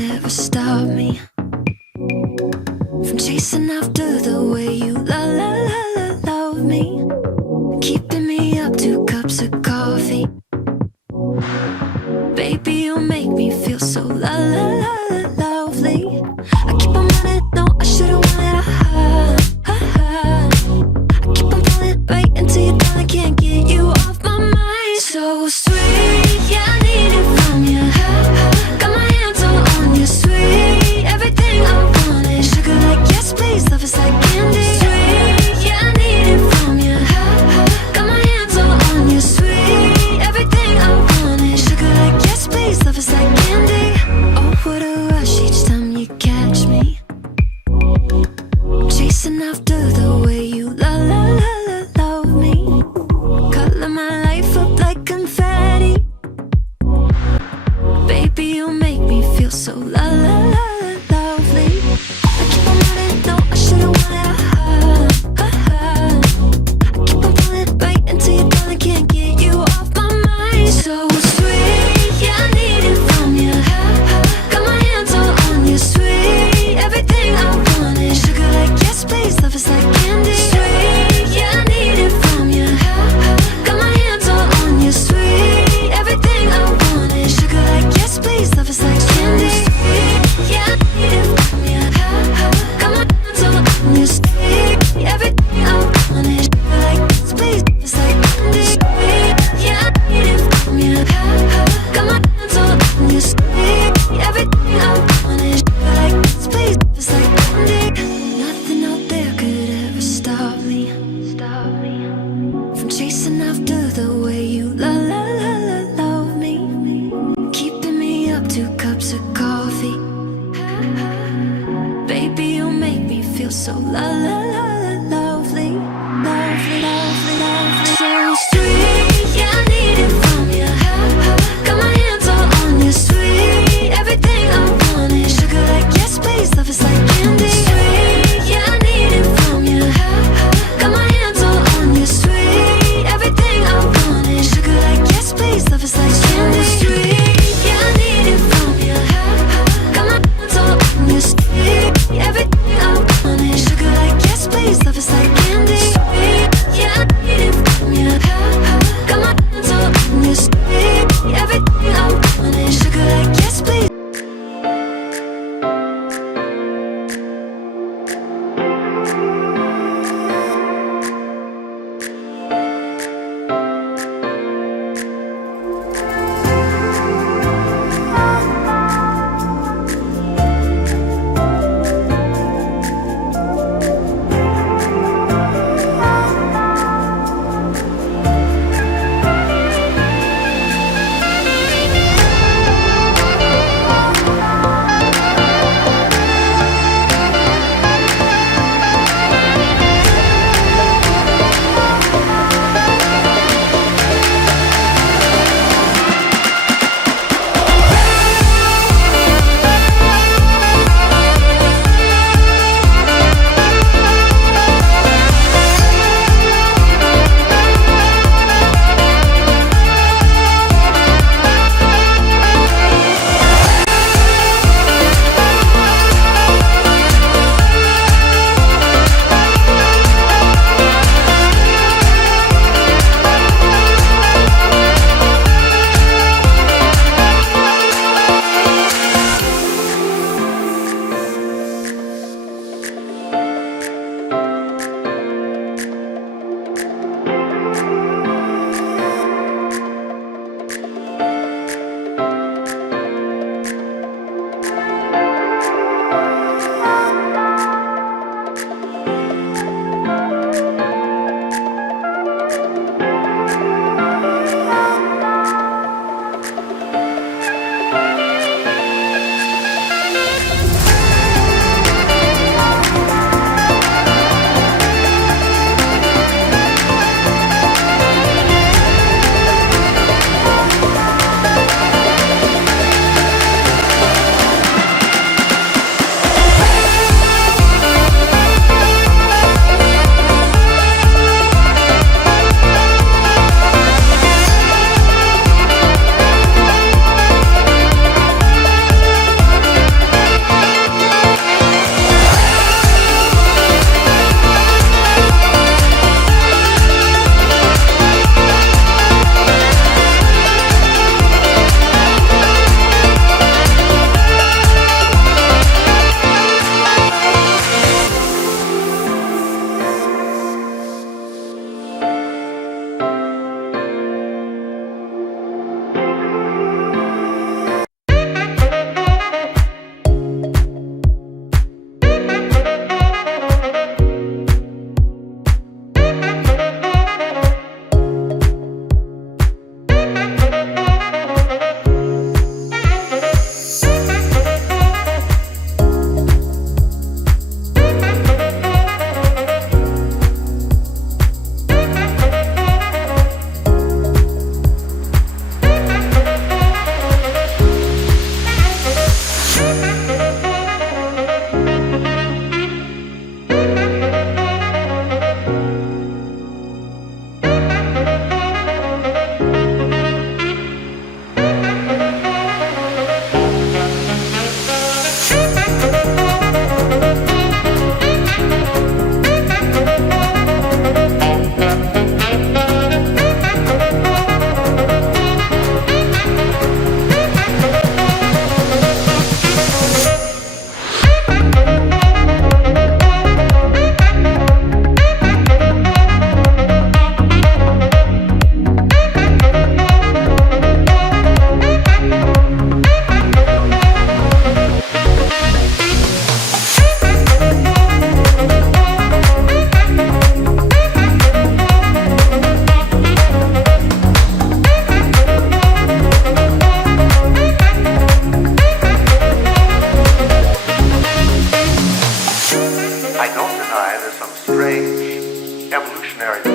ever stop me from chasing after the way you love me, keeping me up 2 cups of coffee. Baby, you make me feel so lovely. I keep on running, no, I should've wanted I keep on pulling right into your thought, I can't get you off my mind. So sweet, yeah, I need it from you. Got my hands all on you, sweet. Everything I want is sugar like yes, please. Love is like candy. Sweet, yeah, I need it from you. Got my hands all on you, sweet. Everything I want is sugar like yes, please. Love is like candy. Oh, what a rush each time you catch me chasing after the way you love me. Color my life up like confetti. Baby, you make me feel so lovely. I keep on running, no, I should've wanted I keep on pulling right into your thought, I can't get you off my mind. So sweet, yeah, I need it from you. Got my hands all on you, sweet. Everything I want is sugar like yes, please. Love is like candy. Sweet, yeah, I need it from you. Got my hands all on you, sweet. Everything I want is sugar like yes, please. Love is like candy. Sweet, yeah, I need it from you. Got my hands all on you, sweet. Everything I want is sugar like yes, please. Love is like candy. Sweet, yeah, I need it from you. Got my hands all on you, sweet. Everything I want is sugar like yes, please. Love is like candy. Nothing out there could ever stop me from chasing after the way you love me, keeping me up 2 cups of coffee. Baby, you make me feel so lovely. So sweet, yeah, I need it from you. Got my hands all on you, sweet. Everything I want is sugar like yes, please. Love is like candy. Sweet, yeah, I need it from you. Got my hands all on you, sweet. Everything I want is sugar like yes, please. Love is like candy. Sweet, yeah, I need it from you. Got my hands all on you, sweet. Everything I want is sugar like yes, please.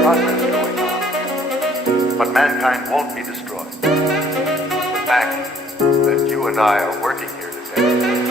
progress going on. But mankind won't be destroyed. The fact that you and I are working here today